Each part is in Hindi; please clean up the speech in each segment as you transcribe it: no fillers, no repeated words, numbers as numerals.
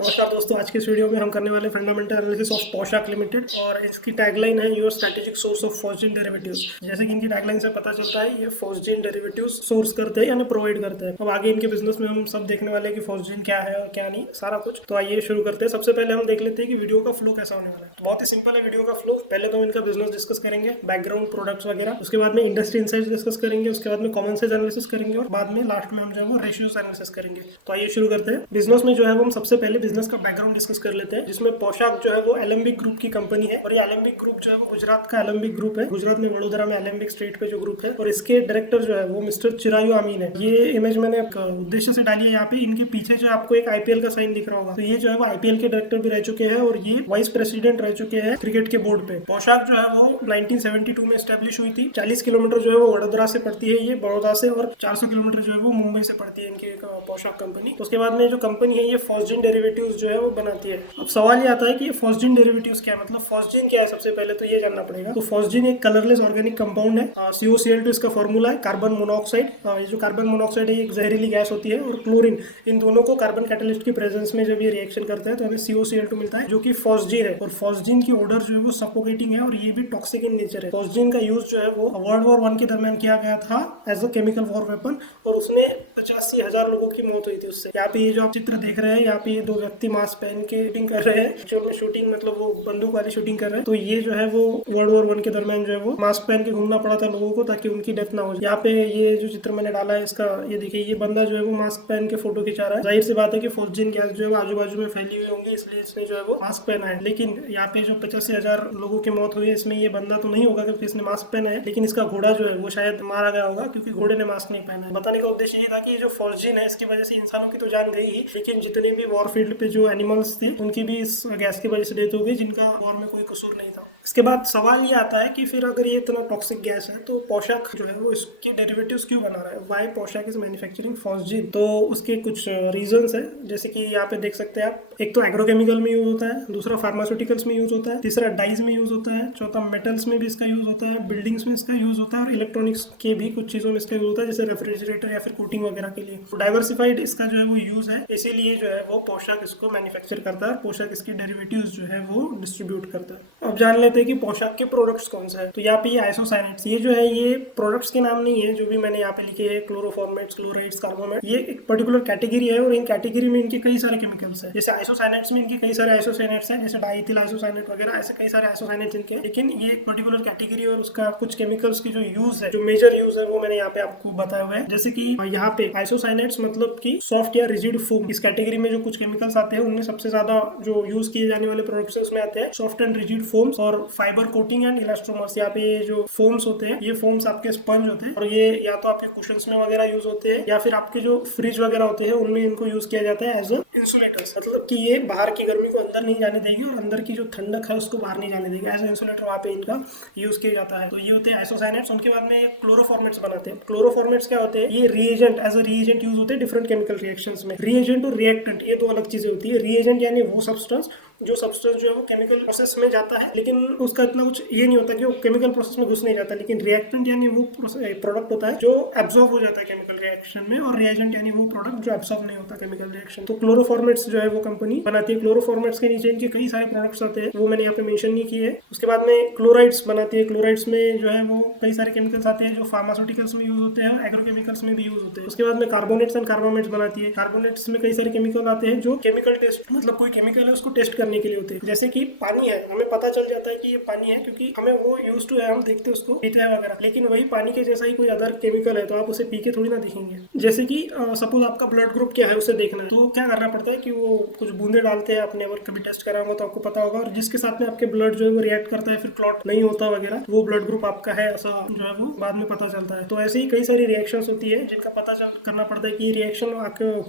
नमस्कार दोस्तों, आज की इस वीडियो में हम करने वाले फंडामेंटल एनालिसिस ऑफ पोशाक लिमिटेड और इसकी टैगलाइन है your strategic source of phosgene derivatives. जैसे कि इनकी टैगलाइन से पता चलता है ये फॉस्जिन डेरिवेटिव्स सोर्स करते हैं यानी प्रोवाइड करते हैं। अब आगे इनके बिजनेस में हम सब देखने वाले हैं कि फॉस्जिन क्या है और क्या नहीं, सारा कुछ। तो आइए शुरू करते हैं। सबसे पहले हम देख लेते हैं कि वीडियो का फ्लो कैसा होने वाला है। बहुत ही सिंपल है वीडियो का फ्लो। पहले तो हम इनका बिजनेस डिस्कस करेंगे, बैकग्राउंड, प्रोडक्ट्स वगैरह, उसके बाद में इंडस्ट्री इनसाइट्स डिस्कस करेंगे, उसके बाद में कॉमन सेंस एनालिसिस करेंगे और बाद में लास्ट में हम जो है वो रेशियोज एनालिसिस करेंगे। तो आइए शुरू करते हैं। बिजनेस में जो है वो हम सबसे पहले बिजनेस का बैकग्राउंड डिस्कस कर लेते हैं, जिसमें पोशाक जो है वो एलेम्बिक ग्रुप की कंपनी है और ये एलेम्बिक ग्रुप जो है वो गुजरात का एलेम्बिक ग्रुप है। गुजरात में वडोदरा में एलेम्बिक स्टेट पे जो ग्रुप है और इसके डायरेक्टर जो है वो मिस्टर चिरायु अमीन है। ये इमेज मैंने उद्देश्य से डाली है यहाँ पे। इनके पीछे जो आपको एक आईपीएल का साइन दिख रहा होगा, तो ये जो है वो आईपीएल के डायरेक्टर भी रह चुके हैं और ये वाइस प्रेसिडेंट रह चुके हैं क्रिकेट के बोर्ड पे। पोशाक जो है वो 1972 में स्टैब्लिश हुई थी। 40 किलोमीटर जो है वो वडोदरा से पड़ती है ये, बड़ौदा से, और 400 किलोमीटर जो है वो मुंबई से पड़ती है इनकी पोशाक कंपनी। उसके बाद में जो कंपनी है ये फॉस्जिन डेरिवेटिव्स जो है वो बनाती है। अब सवाल ये आता है कि ये फॉस्जिन डेरिवेटिव्स क्या है, मतलब फॉस्जिन क्या है। सबसे पहले तो ये जानना पड़ेगा। तो फॉस्जिन एक कलरलेस ऑर्गेनिक कंपाउंड है। COCl2 इसका फॉर्मूला है, कार्बन मोनोऑक्साइड। ये जो कार्बन मोनोऑक्साइड है एक जहरीली गैस होती है, और क्लोरीन, इन दोनों को कार्बन कैटलिस्ट की प्रेजेंस में जब ये रिएक्शन करता है तो हमें COCl2 मिलता है, जो कि फॉस्जिन है। और फॉस्जिन की ऑर्डर जो है वो सफोकेटिंग है और ये भी टॉक्सिक इन नेचर है। फॉस्जिन का यूज जो है वो वर्ल्ड वॉर 1 के दरमियान किया गया था as a chemical war weapon, और उसमें 85,000 लोगों की मौत हुई थी उससे। यहाँ पे ये जो आप चित्र देख रहे हैं, यहाँ पे ये दो व्यक्ति मास्क पहन के शूटिंग कर रहे हैं, जो में शूटिंग मतलब वो बंदूक वाली शूटिंग कर रहे हैं। तो ये जो है वो वर्ल्ड वॉर 1 के दरमियान जो है वो मास्क पहन के घूमना पड़ा था लोगों को, ताकि उनकी डेथ ना हो जाए। यहाँ पे ये जो चित्र मैंने डाला है इसका, ये देखिए, ये बंदा जो है वो मास्क पहन के फोटो खिंचा रहा है। जाहिर सी बात है कि फॉस्जिन गैस जो है वो आजू बाजू में फैली हुई होंगी, इसलिए इसने जो है वो मास्क पहना है। लेकिन यहाँ पे जो 85,000 लोगों की मौत हुई है, इसमें ये बंदा तो नहीं होगा क्योंकि इसने मास्क पहना है, लेकिन इसका घोड़ा जो है वो शायद मारा गया होगा क्योंकि घोड़े ने मास्क नहीं पहना है। बताने का उद्देश्य ये था कि जो फॉस्जिन है इसकी वजह से इंसानों की तो जान गई ही, लेकिन जितने भी वॉर फील्ड पे जो एनिमल्स थे उनकी भी इस गैस की वजह से डेथ हो गई, जिनका वॉर में कोई कसूर नहीं था। इसके बाद सवाल ये आता है कि फिर अगर ये इतना टॉक्सिक गैस है तो पोशाक जो है वो इसके डेरिवेटिव्स क्यों बना रहा है, व्हाई पोशाक इज मैन्युफैक्चरिंग फॉस्जिन। तो उसके कुछ रीजंस है, जैसे कि यहाँ पे देख सकते हैं आप। एक तो एग्रोकेमिकल में यूज होता है, दूसरा फार्मास्यूटिकल्स में यूज होता है, तीसरा डाइज में यूज होता है, चौथा मेटल्स में भी इसका यूज होता है, बिल्डिंग्स में इसका यूज होता है, और इलेक्ट्रॉनिक्स के भी कुछ चीजों में इसका यूज होता है, जैसे रेफ्रिजरेटर या फिर कोटिंग वगैरह के लिए। डाइवर्सिफाइड इसका जो है वो यूज है, इसीलिए जो है वो पोशाक इसको मैन्युफैक्चर करता है, पोशाक इसकी डेरिवेटिव्स जो है वो डिस्ट्रीब्यूट करता है। अब जान लेते हैं कि पोशाक के प्रोडक्ट्स कौन से हैं। तो यहाँ पे ये आइसोसाइनेट्स, ये जो है ये प्रोडक्ट्स के नाम नहीं है जो भी मैंने यहाँ पे लिखे हैं, क्लोरोफॉर्मेट्स, क्लोराइड्स, कार्बोमेट, ये एक पर्टिकुलर कैटेगरी है और इन कैटेगरी में इनके कई सारे केमिकल्स हैं। जैसे आइसोसाइनेट्स में इनके कई सारे आइसोसाइनेट्स हैं, जैसे डाइथिल आइसोसाइनेट वगैरह, ऐसे कई सारे आइसोसाइनेट्स इनके। लेकिन ये एक पर्टिकुलर कैटेगरी और उसका कुछ केमिकल्स की जो यूज है, जो मेजर यूज है, वो मैंने यहाँ पे आपको बताया हुआ है। जैसे कि यहाँ पे आइसोसाइनेट्स मतलब कि सॉफ्ट या रिजिड फोम, इस कैटेगरी में जो कुछ केमिकल्स आते हैं उनमें सबसे ज्यादा जो यूज किए जाने वाले प्रोडक्ट्स उसमें आते हैं सॉफ्ट एंड रिजिड फोम्स और फाइबर कोटिंग एंड इलास्टोमर्स। यहाँ पे ये जो फोम्स होते हैं, ये फोम्स आपके स्पंज होते हैं और ये या तो आपके कुशन्स में वगैरह यूज होते हैं या फिर आपके जो फ्रिज वगैरह होते हैं उनमें इनको यूज किया जाता है एज अ इंसुलेटर्स। मतलब कि ये बाहर की गर्मी को अंदर नहीं जाने देगी और अंदर की जो ठंडक है उसको बाहर नहीं जाने देगी, एज अ इंसुलेटर वहाँ पे इनका यूज किया जाता है। तो ये होते हैं आइसोसाइनेट्स। उनके बाद में क्लोरोफॉर्मेट्स बनाते हैं। क्लोरोफॉर्मेट्स क्या होते हैं, ये reagent, as a reagent use होते हैं डिफरेंट केमिकल रिएक्शंस में। रिएजेंट और रिएक्टेंट ये दो अलग चीजें होती है। रिएजेंट यानी वो सब्सटेंस जो है वो केमिकल प्रोसेस में जाता है, लेकिन उसका इतना कुछ ये नहीं होता कि वो केमिकल प्रोसेस में घुस नहीं जाता। लेकिन रिएक्टेंट यानी वो प्रोडक्ट होता है जो एब्जॉर्ब हो जाता है केमिकल रिएक्शन में, और रिएजेंट यानी वो प्रोडक्ट जो एब्जॉर्ब नहीं होता केमिकल रिएक्शन। तो क्लोरोफॉर्मेट्स जो है वो कंपनी बनाती है। क्लोरोफॉर्मेट्स के नीचे इनके कई सारे प्रोडक्ट्स आते हैं, वो मैंने यहाँ पे मेंशन नहीं किए। उसके बाद में क्लोराइड्स बनाती है। क्लोराइड्स में जो है वो कई सारे केमिकल्स आते हैं जो फार्मास्यूटिकल्स में यूज होते हैं, एग्रोकेमिकल्स में भी यूज होते हैं। उसके बाद में कार्बोनेट्स एंड कार्बोमेट्स बनाती है। कार्बोनेट्स में कई सारे केमिकल आते हैं जो केमिकल टेस्ट, मतलब कोई केमिकल है उसको टेस्ट करने के लिए होते हैं। जैसे कि पानी है, हमें पता चल जाता है कि ये पानी है क्योंकि हमें वो यूज टू है, हम देखते हैं उसको, पीते हैं वगैरह। लेकिन वही पानी के जैसा ही कोई अदर केमिकल है तो आप उसे पी के थोड़ी ना देखेंगे। जैसे कि सपोज आपका ब्लड ग्रुप क्या है उसे देखना है, तो क्या करना पड़ता है कि वो कुछ बूंदे डालते हैं अपने, और कभी टेस्ट करा होगा तो आपको पता होगा, और जिसके साथ में आपके ब्लड जो है वो रिएक्ट करता है, फिर क्लॉट नहीं होता वगैरह, वो ब्लड ग्रुप आपका है, ऐसा जो है वो बाद में पता चलता है। तो ऐसे ही कई सारी रिएक्शंस होती है जिनका पता करना पड़ता है कि रिएक्शन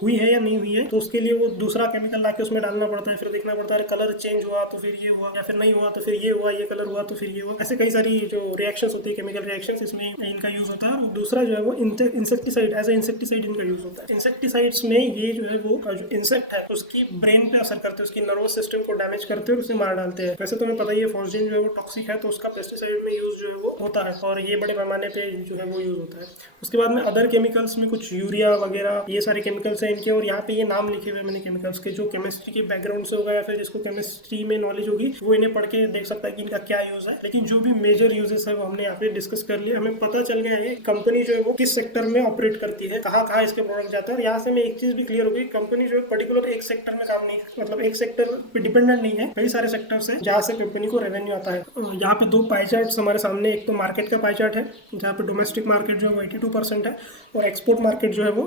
हुई है या नहीं हुई है, तो उसके लिए वो दूसरा केमिकल लाके उसमें डालना पड़ता है, फिर देखना पड़ता है कलर चेंज हुआ तो फिर ये हुआ, या फिर नहीं हुआ तो फिर ये हुआ, ये कलर हुआ तो फिर ये हुआ। ऐसे कई सारी जो रिएक्शंस होती है, केमिकल रिएक्शंस, इसमें इनका यूज होता है। दूसरा जो है वो इंसेक्टिसाइड, एज ए इंसेक्टिसाइड इनका यूज होता है। इंसेक्टिसाइड्स में ये जो है वो जो इंसेक्ट है उसकी ब्रेन पे असर करते हैं, उसकी नर्वस सिस्टम को डैमेज करते हैं और उसे मार डालते हैं। वैसे तुम्हें पता ही है फॉस्जिन जो है वो टॉक्सिक है, तो उसका पेस्टिसाइड में यूज जो है वो होता है और ये बड़े पैमाने पे जो है वो यूज होता है। उसके बाद में अदर केमिकल्स में कुछ यूरिया वगैरह ये सारे केमिकल्स हैं इनके, और यहाँ पे ये नाम लिखे हुए मैंने केमिकल्स के, जो केमिस्ट्री के बैकग्राउंड से होगा या फिर जिसको केमिस्ट्री में नॉलेज होगी वो इन्हें पढ़ के देख सकता है कि इनका क्या यूज है। लेकिन जो भी मेजर यूजेस है वो हमने यहाँ पे डिस्कस कर लिया। हमें पता चल गया है कंपनी जो है वो किस सेक्टर में ऑपरेट करती है, कहाँ कहाँ इसके प्रोडक्ट जाता है। और यहाँ से मैं एक चीज भी क्लियर हो गई, कंपनी जो है पर्टिकुलर एक सेक्टर में काम नहीं, मतलब एक सेक्टर पे डिपेंडेंट नहीं है, कई सारे सेक्टर्स है जहाँ से कंपनी को रेवेन्यू आता है। यहाँ पे दो पाई चार्ट्स हमारे सामने, एक तो मार्केट का पाई चार्ट है जहाँ पे डोमेस्टिक मार्केट जो है वो 82% है और एक्सपोर्ट मार्केट जो है वो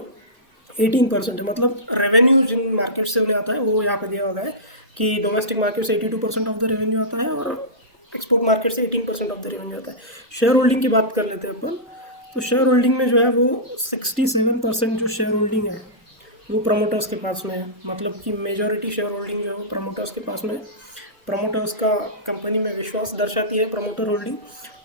18% है। मतलब रेवेन्यू जिन मार्केट से उन्हें आता है वो यहाँ पे दिया हुआ है कि डोमेस्टिक मार्केट से 82% ऑफ द रेवेन्यू आता है और एक्सपोर्ट मार्केट से 18% ऑफ द रेवेन्यू आता है। शेयर होल्डिंग की बात कर लेते हैं अपन, तो शेयर होल्डिंग में जो है वो 67% जो शेयर होल्डिंग है वो प्रमोटर्स के पास में है। मतलब कि मेजॉरिटी शेयर होल्डिंग जो है वो प्रमोटर्स के पास में है। प्रमोटर्स का कंपनी में विश्वास दर्शाती है प्रमोटर होल्डिंग।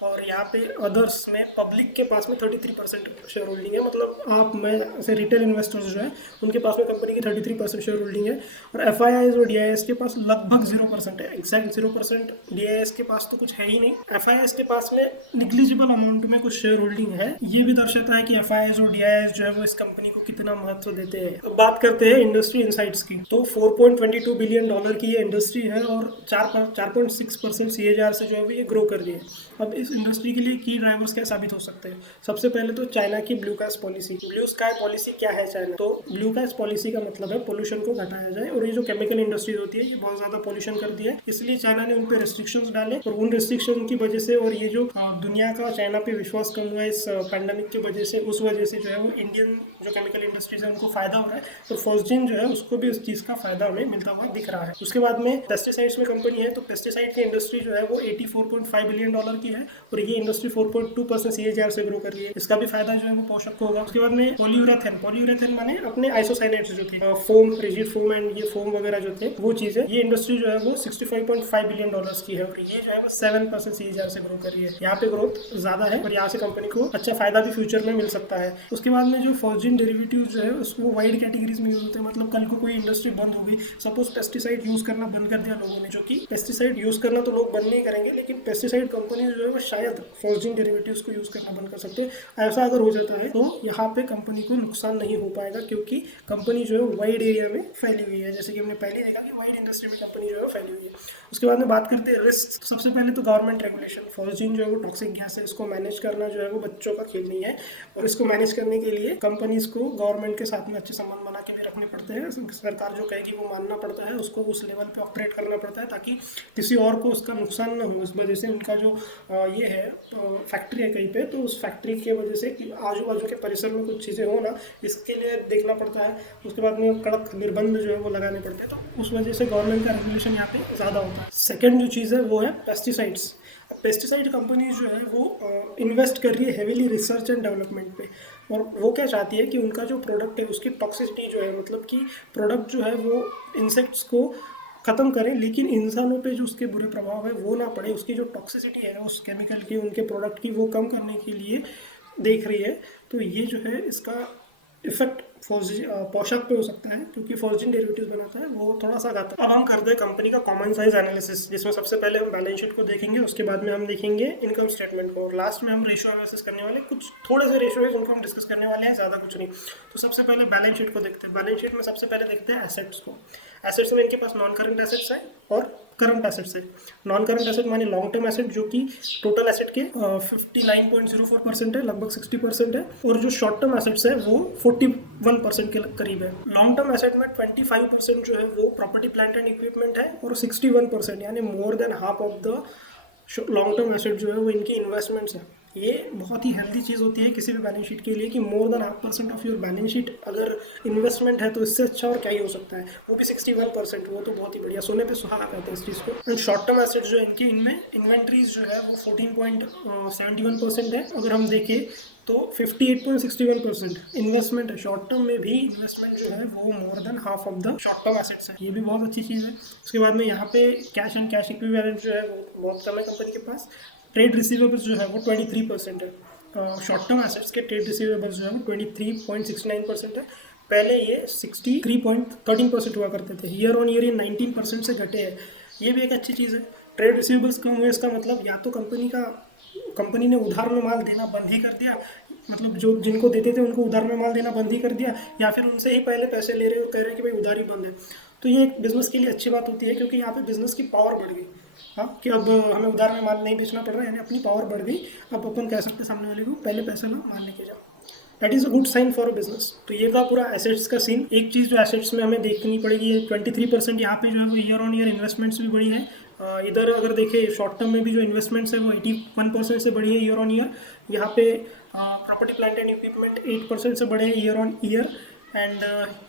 और यहाँ पे अदर्स में पब्लिक के पास में 33% शेयर होल्डिंग है। मतलब आप मैं ऐसे रिटेल इन्वेस्टर्स जो है उनके पास में कंपनी की 33% शेयर होल्डिंग है। और FIIs और DIIs के पास लगभग 0% है, एग्जैक्ट 0%। DIIs के पास तो कुछ है ही नहीं। FIIs के पास में निग्लिजिबल अमाउंट में कुछ शेयर होल्डिंग है। ये भी दर्शाता है कि FIIs और DIIs जो है वो इस कंपनी को कितना महत्व देते हैं। अब बात करते हैं इंडस्ट्री इनसाइट्स की, तो $4.22 बिलियन की ये इंडस्ट्री है और 4.6% CAGR से जो है वो ये ग्रो कर रही है। अब इस इंडस्ट्री के लिए की ड्राइवर्स क्या साबित हो सकते हैं? सबसे पहले तो चाइना की blue sky policy. Blue sky policy क्या है चाइना? तो ब्लू स्काई पॉलिसी का मतलब है पोल्यूशन को घटाया जाए, और ये जो केमिकल इंडस्ट्रीज होती है ये बहुत ज्यादा पोल्यूशन करती है, इसलिए चाइना ने उन पे रेस्ट्रिक्शंस डाले। और उन रेस्ट्रिक्शन की वजह से और ये जो दुनिया का चाइना पे विश्वास कम हुआ है इस पैंडेमिक की वजह से, उस वजह से जो है वो इंडियन जो केमिकल इंडस्ट्रीज है उनको फायदा हो रहा है। तो फॉस्जिन जो है उसको भी उस चीज का फायदा हमें मिलता हुआ दिख रहा है। उसके बाद में पेस्टिसाइड्स में कंपनी है, तो पेस्टिसाइड की इंडस्ट्री जो है वो $84.5 बिलियन की है और ये इंडस्ट्री 4.2% CAGR से ग्रो कर रही है। इसका भी फायदा जो है वो पोषक को होगा। उसके बाद में पॉलीयूरेथेन माने अपने आइसोसाइनेट्स जो थी, फोम, रिजिड फोम एंड ये फोम वगैरह जो थे वो चीजें, ये इंडस्ट्री जो है वो $65.5 बिलियन की है और ये जो है वो 7% CAGR से ग्रो कर रही है। यहाँ पे ग्रोथ ज्यादा है और यहाँ से कंपनी को अच्छा फायदा भी फ्यूचर में मिल सकता है। उसके बाद में जो फॉस्जिन डेरिवेटिव जो है उसको वाइड कैटेगरीज में यूज होते हैं। मतलब कल को कोई इंडस्ट्री बंद होगी, सपोज पेस्टिसाइड यूज करना बंद कर दिया लोगों ने, जो कि पेस्टिसाइड यूज करना तो लोग बंद नहीं करेंगे, लेकिन पेस्टिसाइड कंपनी जो है वो शायद फॉस्जिन डेरिवेटिव्स को यूज करना बंद कर सकते हैं। ऐसा अगर हो जाता है तो यहाँ पे कंपनी को नुकसान नहीं हो पाएगा, क्योंकि कंपनी जो है वाइड एरिया में फैली हुई है, जैसे कि हमने पहले देखा कि वाइड इंडस्ट्री में कंपनी जो है फैली हुई है। उसके बाद में बात करते हैं रिस्क। सबसे पहले तो गवर्नमेंट रेगुलेशन। फॉस्जिन जो है वो टॉक्सिक गैस है, इसको मैनेज करना जो है वो बच्चों का खेल नहीं है, और इसको मैनेज करने के लिए कंपनीज को गवर्नमेंट के साथ में अच्छे संबंध बना के भी रखने पड़ते हैं। सरकार जो कहेगी वो मानना पड़ता है, उसको उस लेवल पे ऑपरेट करना पड़ता है ताकि किसी और को उसका नुकसान ना हो। इस वजह से उनका जो ये है फैक्ट्री है कहीं पे, तो उस फैक्ट्री की वजह से कि आजू बाजू के परिसर में कुछ चीज़ें हो ना, इसके लिए देखना पड़ता है। उसके बाद में कड़क निर्बंध जो है वो लगाने पड़ते हैं, तो उस वजह से गवर्नमेंट का रेगुलेशन यहाँ पे ज़्यादा होता है। सेकेंड जो चीज़ है वो है पेस्टिसाइड्स। पेस्टिसाइड कंपनी जो है वो इन्वेस्ट कर रही है हेवीली रिसर्च एंड डेवलपमेंट पे, और वो क्या चाहती है कि उनका जो प्रोडक्ट है उसकी टॉक्सिसिटी जो है, मतलब कि प्रोडक्ट जो है वो इंसेक्ट्स को ख़त्म करें, लेकिन इंसानों पे जो उसके बुरे प्रभाव है वो ना पड़े। उसकी जो टॉक्सिसिटी है उस केमिकल की, उनके प्रोडक्ट की, वो कम करने के लिए देख रही है। तो ये जो है इसका इफेक्ट पोषक पे हो सकता है, क्योंकि फॉस्जिन डेरिवेटिव्स बनाता है वो थोड़ा सा घातक। अब हम करते हैं कंपनी का कॉमन साइज एनालिसिस, जिसमें सबसे पहले हम बैलेंस शीट को देखेंगे, उसके बाद में हम देखेंगे इनकम स्टेटमेंट को, और लास्ट में हम रेशियो एनालिसिस करने वाले, कुछ थोड़े से रेशियो है जिनको हम डिस्कस करने वाले हैं, ज़्यादा कुछ नहीं। तो सबसे पहले बैलेंस शीट को देखते हैं। बैलेंस शीट में सबसे पहले देखते हैं एसेट्स को। एसेट्स में इनके पास नॉन करंट एसेट्स है और करंट एसेट्स है। नॉन करंट एसेट माने लॉन्ग टर्म एसेट, जो कि टोटल एसेट के 59.04% है, लगभग 60% है, और जो शॉर्ट टर्म एसेट्स है वो 41% के करीब है। लॉन्ग टर्म एसेट में 25% जो है वो प्रॉपर्टी प्लांट एंड इक्विपमेंट है, और 61% यानी more than half of the long term asset जो है वो इनकी इन्वेस्टमेंट्स है। ये बहुत ही हेल्दी चीज़ होती है किसी भी बैलेंस शीट के लिए कि more than 0.5% of your balance sheet अगर इन्वेस्टमेंट है तो इससे अच्छा और क्या ही हो सकता है। वो भी 61%, वो तो बहुत ही बढ़िया, सोने पे सुहागा कहते हैं इस चीज़ को। शॉर्ट टर्म एसेट्स जो है इनके, इनमें इन्वेंट्रीज जो है वो 14.71% है। अगर हम देखें तो 58.61% इन्वेस्टमेंट है। शॉर्ट टर्म में भी इन्वेस्टमेंट जो है वो more than half of the short term assets है, ये भी बहुत अच्छी चीज़ है। उसके बाद में यहाँ पे कैश एंड कैश इक्विवेलेंट जो है वो बहुत कम है कंपनी के पास। ट्रेड रिसीवेबल्स जो है वो 23% है। शॉर्ट टर्म एसेट्स के ट्रेड रिसीवेबल्स जो है वो 23.69% है। पहले ये 63.13% हुआ करते थे। ईयर ऑन ईयर ये 19% से घटे हैं। ये भी एक अच्छी चीज़ है। ट्रेड रिसीवेबल्स कम हुए इसका मतलब या तो कंपनी ने उधार में माल देना बंद ही कर दिया, मतलब जो जिनको देते थे उनको उधार में माल देना बंद ही कर दिया, या फिर उनसे ही पहले पैसे ले रहे और कह रहे हैं कि भाई उधारी बंद है। तो ये एक बिजनेस के लिए अच्छी बात होती है क्योंकि यहाँ पे बिजनेस की पावर बढ़ गई। हाँ, कि अब हमें उधार में माल नहीं बेचना पड़ रहा है, यानी अपनी पावर बढ़ गई। अब अपन कह सकते हैं सामने वाले को पहले पैसा लो माल लेके जाओ। That is a good sign for a business. तो ये था पूरा एसेट्स का सीन। एक चीज़ जो एसेट्स में हमें देखनी पड़ेगी, 23% यहाँ पे जो है वो ईयर ऑन ईयर इन्वेस्टमेंट्स भी बढ़ी है। इधर अगर देखें शॉर्ट टर्म में भी जो इन्वेस्टमेंट्स है वो 81% से बढ़ी है ईयर ऑन ईयर। यहाँ पे प्रॉपर्टी प्लांट एंड इक्विपमेंट 8% से बढ़े हैं ईयर ऑन ईयर। एंड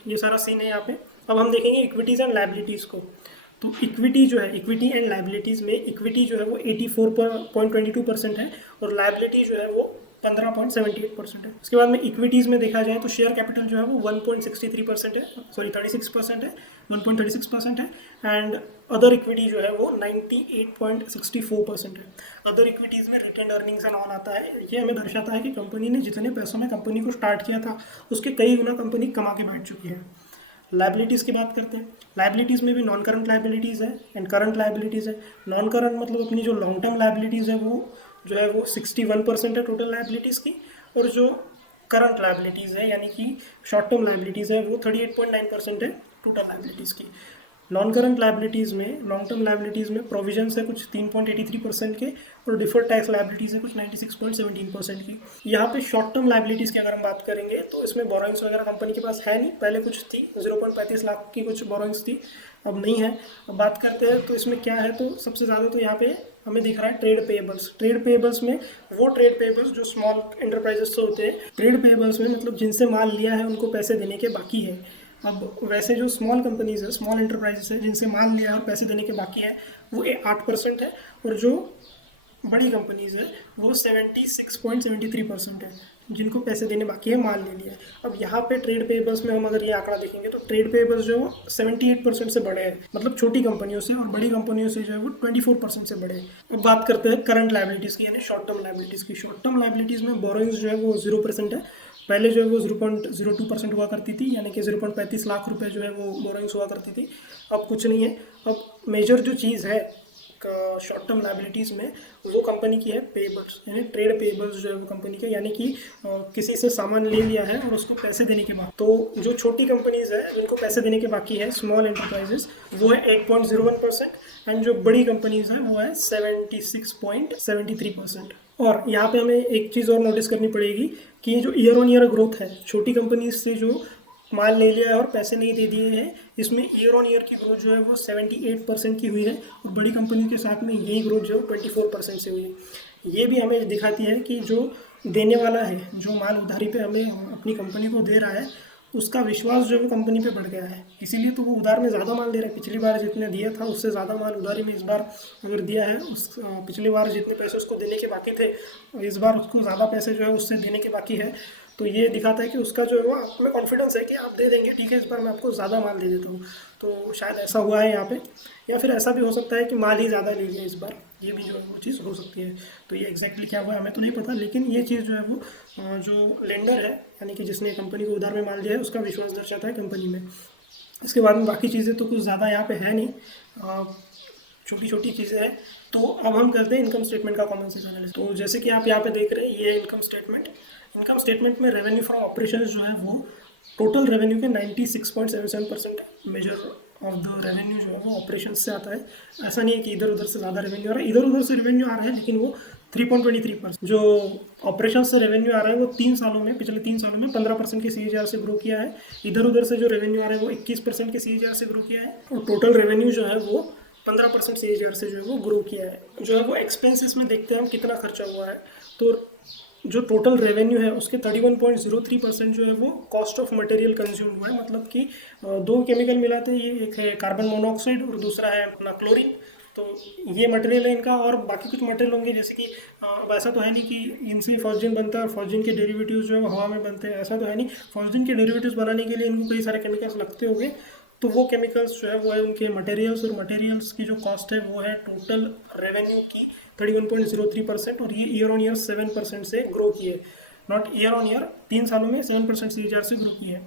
ये सारा सीन है यहाँ पे। अब हम देखेंगे इक्विटीज़ एंड लाइबिलिटीज़ को। तो इक्विटी जो है, इक्विटी एंड लाइबिलिटीज़ में इक्विटी जो है वो 84.22% है और लाइबिलिटी जो है वो 15.78% है। उसके बाद में इक्विटीज़ में देखा जाए तो शेयर कैपिटल जो है वो 1.63% है, सॉरी 36% है, 1.36% है। एंड अदर इक्विटी जो है वो 98.64% है। अदर इक्विटीज़ में रिटेन अर्निंग्स एंड ऑन आता है। ये हमें दर्शाता है कि कंपनी ने जितने पैसों में कंपनी को स्टार्ट किया था उसके कई गुना कंपनी कमा के बैठ चुकी है। लाइबिलिटीज़ की बात करते हैं। लाइबिलिटीज़ में भी नॉन करंट लाइबिलिटीज़ है एंड करंट लाइबिलिटीज़ है। नॉन करंट मतलब अपनी जो लॉन्ग टर्म लाइबिलिटीज़ है वो जो है वो 61% है टोटल लाइबिलिटीज़ की, और जो करंट लाइबिलिटीज़ है यानी कि शॉर्ट टर्म लाइबिलिटीज़ है वो 38.9% है टोटल लाइबिलिटीज़ की। नॉन करंट लाइबिलिटीज़ में, लॉन्ग टर्म लाइबिलिटीज़ में प्रोविजंस है कुछ 3.83% के और डिफर्ड टैक्स लाइबिलिटीज़ है कुछ 96.17% की। यहाँ पे शॉर्ट टर्म लाइबिलिटीज़ की अगर हम बात करेंगे तो इसमें बोरोइंग्स वगैरह कंपनी के पास है नहीं। पहले कुछ थी, 0.35 लाख की कुछ बोरोइंग्स थी, अब नहीं है। अब बात करते हैं तो इसमें क्या है, तो सबसे ज़्यादा तो यहाँ पे हमें दिख रहा है ट्रेड पेएबल्स। ट्रेड पेएबल्स में वो ट्रेड पेएबल्स जो स्मॉल एंटरप्राइजेस से होते हैं, ट्रेड पेएबल्स में मतलब जिनसे माल लिया है उनको पैसे देने के बाकी है। अब वैसे जो स्मॉल कंपनीज है, स्मॉल एंटरप्राइजेस है जिनसे माल लिया है और पैसे देने के बाकी है वो 8% है, और जो बड़ी कंपनीज है वो 76.73% है जिनको पैसे देने बाकी है, माल ले लिया है। अब यहाँ पे ट्रेड पेएबल्स में हम अगर ये आंकड़ा देखेंगे तो ट्रेड पेएबल्स जो 78% से बढ़े हैं, मतलब छोटी कंपनियों से, और बड़ी कंपनियों से जो है वो 24% से बढ़े हैं। अब बात करते हैं करंट लाइबिलिटीज़ की यानी शॉर्ट टर्म लाइबिलिटीज़ की। शॉर्ट टर्म लाइबिलिटीज़ में बोरोइंग्स जो है वो 0% है। पहले जो है वो 0.02% हुआ करती थी, यानी कि 0.35 लाख रुपए जो है वो बोरोइंग्स हुआ करती थी। अब कुछ नहीं है। अब मेजर जो चीज़ है शॉर्ट टर्म लाइबिलिटीज़ में वो कंपनी की है पेएबल्स, यानी ट्रेड पेएबल्स जो है वो कंपनी के, यानी कि किसी से सामान ले लिया है और उसको पैसे देने के बाद। तो जो छोटी कंपनीज है जिनको पैसे देने के बाकी है, स्मॉल एंटरप्राइजेस, वो है 8.01%, एंड जो बड़ी कंपनीज है वो है 76.73%। और यहाँ पे हमें एक चीज़ और नोटिस करनी पड़ेगी कि ये जो ईयर ऑन ईयर ग्रोथ है, छोटी कंपनीज से जो माल ले लिया है और पैसे नहीं दे दिए हैं, इसमें ईयर ऑन ईयर की ग्रोथ जो है वो 78% की हुई है, और बड़ी कंपनी के साथ में यही ग्रोथ जो है 24% से हुई है। ये भी हमें दिखाती है कि जो देने वाला है, जो माल उधारी पे हमें अपनी कंपनी को दे रहा है, उसका विश्वास जो है वो कंपनी पे बढ़ गया है, इसीलिए तो वो उधार में ज़्यादा माल दे रहा है। पिछली बार जितने दिया था उससे ज़्यादा माल उधारी में इस बार अगर दिया है, उस पिछली बार जितने पैसे उसको देने के बाकी थे, इस बार उसको ज़्यादा पैसे जो है उससे देने के बाकी है। तो ये दिखाता है कि उसका जो है वो आप में कॉन्फिडेंस है कि आप दे देंगे, ठीक है इस बार मैं आपको ज़्यादा माल दे देता हूँ। तो शायद ऐसा हुआ है यहाँ पे, या फिर ऐसा भी हो सकता है कि माल ही ज़्यादा ले लिया इस बार, ये भी जो है वो चीज़ हो सकती है। तो ये एग्जैक्टली क्या हुआ है हमें तो नहीं पता, लेकिन ये चीज़ जो है वो जो लेंडर है यानी कि जिसने कंपनी को उधार में माल दिया है उसका विश्वास दर्शाता है कंपनी में। इसके बाद में बाकी चीज़ें तो कुछ ज़्यादा यहाँ पे है नहीं, छोटी छोटी चीज़ें हैं। तो अब हम करते हैं इनकम स्टेटमेंट का कॉमन सेंस एनालिसिस। तो जैसे कि आप यहाँ पे देख रहे हैं ये इनकम स्टेटमेंट। इनकम स्टेटमेंट में रेवेन्यू फ्रॉम ऑपरेशंस जो है वो टोटल रेवेन्यू के 96.77% मेजर ऑफ द रेवेन्यू जो है वो ऑपरेशन से आता है। ऐसा नहीं है कि इधर उधर से ज़्यादा रेवेन्यू आ रहा है, इधर उधर से रेवेन्यू आ रहा है, लेकिन वो 3.23% जो ऑपरेशन से रेवेन्यू आ रहा है वो 3 सालों में, पिछले 3 सालों में 15% के CAGR से ग्रो किया है। इधर उधर से जो रेवेन्यू आ रहा है वो 21% के CAGR से ग्रो किया है, और टोटल रेवेन्यू जो है वो 15% CAGR से जो है वो ग्रो किया है। जो है वो एक्सपेंसेस में देखते हैं हम कितना खर्चा हुआ है। तो जो टोटल रेवेन्यू है उसके 31.03% जो है वो कॉस्ट ऑफ मटेरियल कंज्यूम हुआ है। मतलब कि दो केमिकल मिलाते हैं, ये एक है कार्बन मोनोऑक्साइड और दूसरा है अपना क्लोरीन। तो ये मटेरियल है इनका, और बाकी कुछ मटेरियल होंगे जैसे कि वैसा तो है नहीं कि इनसे फॉस्जिन बनता है और फॉस्जिन के डेरिवेटिव्स जो है वो हवा में बनते हैं, ऐसा तो है नहीं। फॉस्जिन के डेरिवेटिव्स बनाने के लिए इनको कई सारे केमिकल्स लगते होंगे, तो वो केमिकल्स जो है वो है उनके मटेरियल्स, और मटेरियल्स की जो कॉस्ट है वो है टोटल रेवेन्यू की 31.03%, और ये ईयर ऑन ईयर 7% से ग्रो की है। नॉट ईयर ऑन ईयर, 3 सालों में 7% CAGR से ग्रो की है।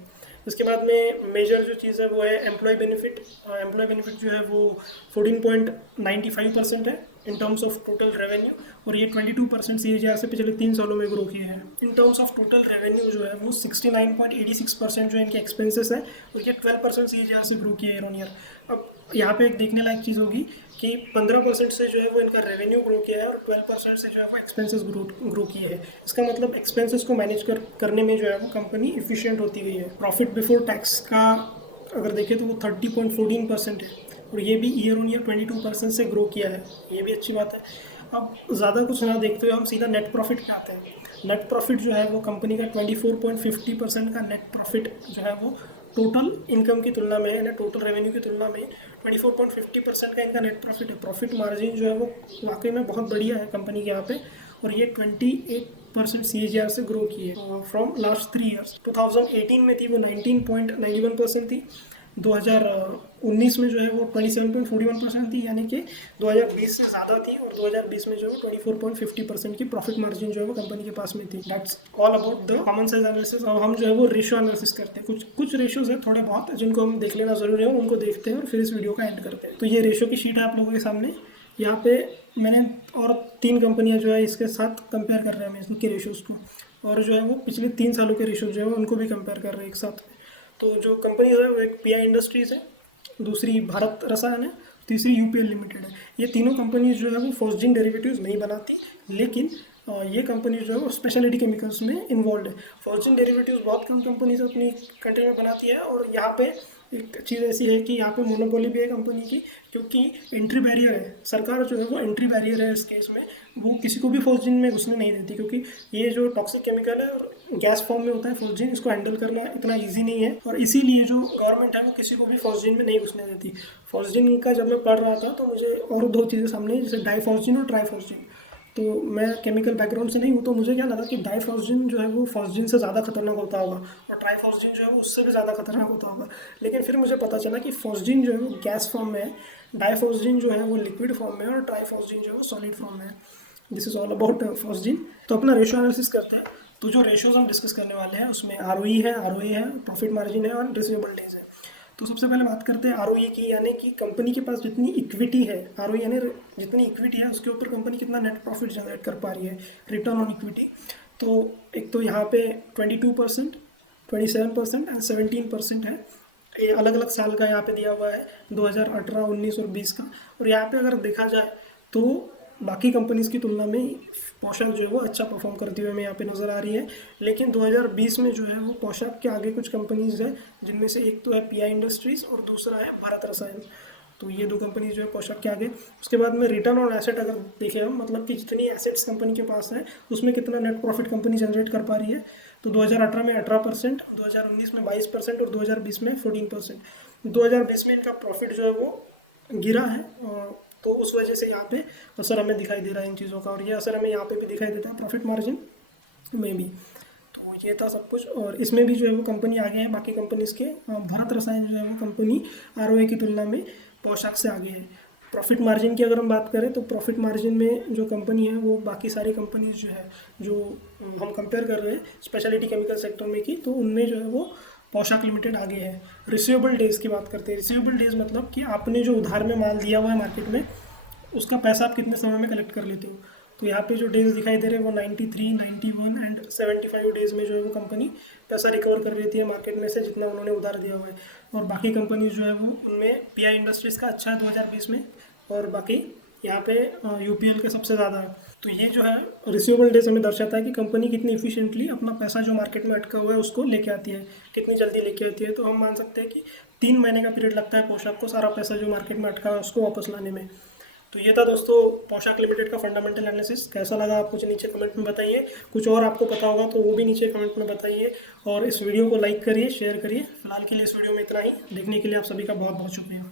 उसके बाद में मेजर जो चीज़ है वो है एम्प्लॉय बेनिफिट। एम्प्लॉय बेनिफिट जो है वो 14.95% है in terms of total revenue, और ये 22% CAGR से पिछले 3 सालों में ग्रो किए हैं। In terms of total revenue जो है वो 69.86% जो इनके एक्सपेंसेस है, और ये 12% CAGR से ग्रो किया है ईयर ऑन ईयर। अब यहाँ पे एक देखने लायक चीज़ होगी कि 15% से जो है वो इनका रेवेन्यू ग्रो किया है, और 12% से जो है वो एक्सपेंसेस ग्रो किए हैं। इसका मतलब एक्सपेंसेस को मैनेज करने में जो है वो कंपनी इफिशिएंट होती गई है। प्रॉफिट बिफोर टैक्स का अगर देखें तो वो 30.14% है, और ये भी ईयर ऑन ईयर 22% से ग्रो किया है, ये भी अच्छी बात है। अब ज़्यादा कुछ ना देखते हुए हम सीधा नेट प्रॉफिट पे आते हैं। नेट प्रॉफिट जो है वो कंपनी का 24.50% का नेट प्रॉफिट जो है वो टोटल इनकम की तुलना में, यानी टोटल रेवेन्यू की तुलना में 24.50% का इनका नेट प्रॉफिट है। प्रॉफिट मार्जिन जो है वो वाकई में बहुत बढ़िया है कंपनी के यहाँ पे, और ये 28% CAGR से ग्रो की है फ्रॉम लास्ट 3 ईयर्स। 2018 में थी वो 19.91% थी, 2019 में जो है वो 27.41% थी, यानी कि 2020 से ज़्यादा थी, और 2020 में जो है 24.50% की प्रॉफिट मार्जिन जो है वो कंपनी के पास में थी। That's all about the common size analysis. अब हम जो है वो रेशियो एनालिसिस करते हैं। कुछ रेशियोज है थोड़े बहुत जिनको हम देख लेना ज़रूरी है, उनको देखते हैं और फिर इस वीडियो का एंड करते हैं। तो ये रेशियो की शीट है आप लोगों के सामने। यहाँ पे मैंने और 3 कंपनियाँ जो है इसके साथ कंपेयर कर रहे हैं इसके रेशियोज़ को, और जो है वो पिछले 3 सालों के रेशियो जो है उनको भी कंपेयर कर रहे हैं एक साथ। तो जो कंपनी है वो एक PI इंडस्ट्रीज़ है, दूसरी भारत रसायन है, तीसरी UPL लिमिटेड है। ये तीनों कंपनीज जो है वो फॉस्जिन डेरिवेटिव्स नहीं बनाती, लेकिन ये कंपनी जो है वो स्पेशलिटी केमिकल्स में इन्वॉल्व है। फॉस्जिन डेरिवेटिव्स बहुत कम कंपनीज अपनी कंट्री में बनाती है, और यहाँ पे एक चीज़ ऐसी है कि यहाँ पे मोनोपोली भी है कंपनी की, क्योंकि एंट्री बैरियर है। सरकार जो है वो एंट्री बैरियर है इस केस में, वो किसी को भी फॉस्जिन में घुसने नहीं देती, क्योंकि ये जो टॉक्सिक केमिकल है और गैस फॉर्म में होता है फॉस्जिन, इसको हैंडल करना इतना ईजी नहीं है, और इसीलिए जो गवर्नमेंट है वो किसी को भी फॉस्जिन में नहीं घुसने देती। फॉस्जिन का जब मैं पढ़ रहा था तो मुझे और 2 चीज़ें सामने, जैसे डाइफॉस्जिन और ट्राइफॉस्जिन। तो मैं केमिकल बैकग्राउंड से नहीं हूँ, तो मुझे क्या लगा कि डाइफॉस्जिन जो है वो फॉस्जिन से ज़्यादा खतरनाक होता होगा, और ट्राइफॉस्जिन जो है वो उससे भी ज़्यादा खतरनाक होता होगा। लेकिन फिर मुझे पता चला कि फॉस्जिन जो है वो गैस फॉर्म में है, डाइफॉस्जिन जो है वो लिक्विड फॉर्म में है, और ट्राइफॉस्जिन जो है वो सॉलिड फॉर्म में है। This is all about phosgene. तो अपना रेशियो एनालिसिस करते हैं। तो जो रेशियोज हम डिस्कस करने वाले हैं उसमें ROE है, प्रॉफिट मार्जिन है, और रिसीवेबल डेज है। तो सबसे पहले बात करते हैं ROE की, यानी कि कंपनी के पास जितनी इक्विटी है, ROE यानी जितनी इक्विटी है उसके ऊपर कंपनी कितना नेट प्रॉफिट जनरेट कर पा रही है, रिटर्न ऑन इक्विटी। तो एक तो यहाँ पे 22%, 27% एंड 17% है। ये अलग अलग साल का यहाँ पे दिया हुआ है, 2018, 19 और 20 का। और यहाँ पे अगर देखा जाए तो बाकी कंपनीज़ की तुलना में पोशाक जो है वो अच्छा परफॉर्म करती हुए हमें यहाँ पे नज़र आ रही है। लेकिन 2020 में जो है वो पोशाक के आगे कुछ कंपनीज़ हैं, जिनमें से एक तो है PI इंडस्ट्रीज़ और दूसरा है भारत रसायन। तो ये 2 कंपनी जो है पोशाक के आगे। उसके बाद में रिटर्न ऑन एसेट अगर देखें हम, मतलब कि जितनी एसेट्स कंपनी के पास है उसमें कितना नेट प्रॉफिट कंपनी जनरेट कर पा रही है। तो 2018 में 18%, 2019 में 22% और 2020 में 14%। 2020 में इनका प्रॉफिट जो है वो गिरा है, तो उस वजह से यहाँ पे असर हमें दिखाई दे रहा है इन चीज़ों का, और ये असर हमें यहाँ पे भी दिखाई देता है प्रॉफिट मार्जिन में भी। तो ये था सब कुछ, और इसमें भी जो है वो कंपनी आगे है बाकी कंपनीज़ के। भारत रसायन जो है वो कंपनी ROE की तुलना में पोशाक से आगे है। प्रॉफिट मार्जिन की अगर हम बात करें तो प्रॉफिट मार्जिन में जो कंपनी है वो बाकी सारी कंपनीज जो है, जो हम कंपेयर कर रहे हैं स्पेशलिटी केमिकल सेक्टर में की, तो उनमें जो है वो पोशाक लिमिटेड आगे है। रिसीवेबल डेज़ की बात करते हैं। रिसीवेबल डेज़ मतलब कि आपने जो उधार में माल दिया हुआ है मार्केट में, उसका पैसा आप कितने समय में कलेक्ट कर लेते हो। तो यहाँ पे जो डेज़ दिखाई दे रहे हैं वो 93, 91 एंड 75 डेज़ में जो है वो कंपनी पैसा रिकवर कर लेती है मार्केट में से, जितना उन्होंने उधार दिया हुआ है। और बाकी कंपनीज जो है वो उनमें PI इंडस्ट्रीज़ का अच्छा है 2020 में, और बाकी यहाँ पे UPL के सबसे ज़्यादा है। तो ये जो है रिसीवेबल डेज हमें दर्शाता है कि कंपनी कितनी इफिशिएंटली अपना पैसा जो मार्केट में अटका हुआ है उसको लेके आती है, कितनी जल्दी लेके आती है। तो हम मान सकते हैं कि 3 महीने का पीरियड लगता है पोशाक को सारा पैसा जो मार्केट में अटका है उसको वापस लाने में। तो ये था दोस्तों पोशाक लिमिटेड का फंडामेंटल एनालिसिस। कैसा लगा आप मुझे नीचे कमेंट में बताइए, कुछ और आपको पता होगा तो वो भी नीचे कमेंट में बताइए, और इस वीडियो को लाइक करिए, शेयर करिए। फिलहाल के लिए इस वीडियो में इतना ही। देखने के लिए आप सभी का बहुत बहुत शुक्रिया।